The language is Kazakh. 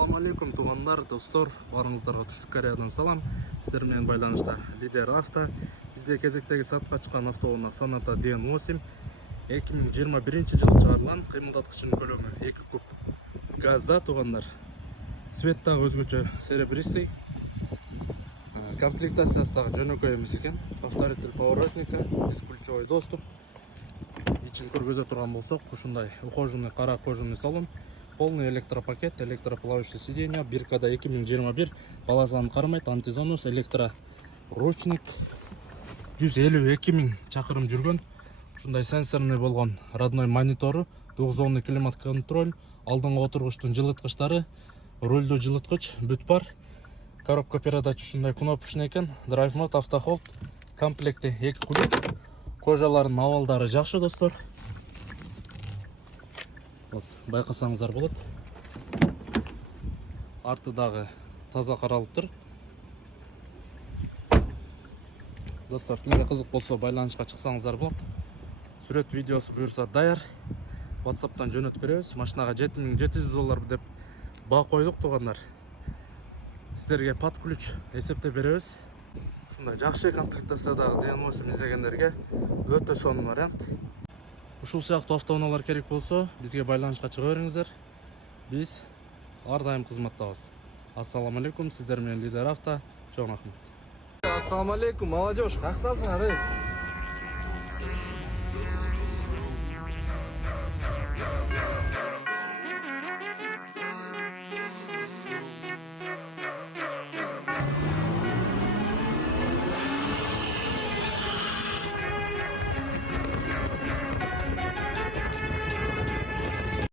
Ассаламу алейкум туғандар, достор, барыңыздарға Түштік Кореядан салам. Сіздермен байланышта Лидер Авто. Бізде кезектегі сатқа шыққан автоуна Sonata DN8 2021 жылы шығарылған, қимылдатқышының көлемі 2 куб газда туғандар. Цветтағы өзгөчө серебристый. Комплектациясындағы жөнөкөй емес екен. Повторитель поворотника, бесключевой доступ. Ичин көргөзө турган болсок, ушундай ухоженный кара кожаный салон. Полный электропакет, электроплавающее сиденье, биркада 2021, балазанын кармайт, антизонус, электроручник, 152 000 чакырым жүргөн. Ушундай сенсорный болгон родной монитору, 9-зонный климат контроль, алдыңғы отургучтун жылыткычтары, рульдүү жылыткыч, бүт бар. Коробка передач ушундай кнопочный экен, драйв мод, автохолд, комплекти 2 ключ. Кожалардын абалдары жакшы, достор. Байқасаңыздар болот. Артыдагы таза каралып тур. Достор, кимге кызык болсо байланышка чыксаңыздар болот. Сүрөт видеосу буюрса даяр. WhatsApp'тан жөнөтүп беребиз. Машинага $7700 деп баа койдук тугандар. Сиздерге под ключ эсептеп беребиз. Ушундай жакшы комплектациядагы DN8 издегендерге өтө сонун вариант. Ушул сыяктуу автоунаалар керек болсо, бизге байланышка чыга бериңиздер. Биз ар дайым кызматтабыз. Ассаламу алейкум, сиздер менен Лидер Авто. Чоң рахмат. Ассаламу алейкум, молодежь. Каяктасыңар?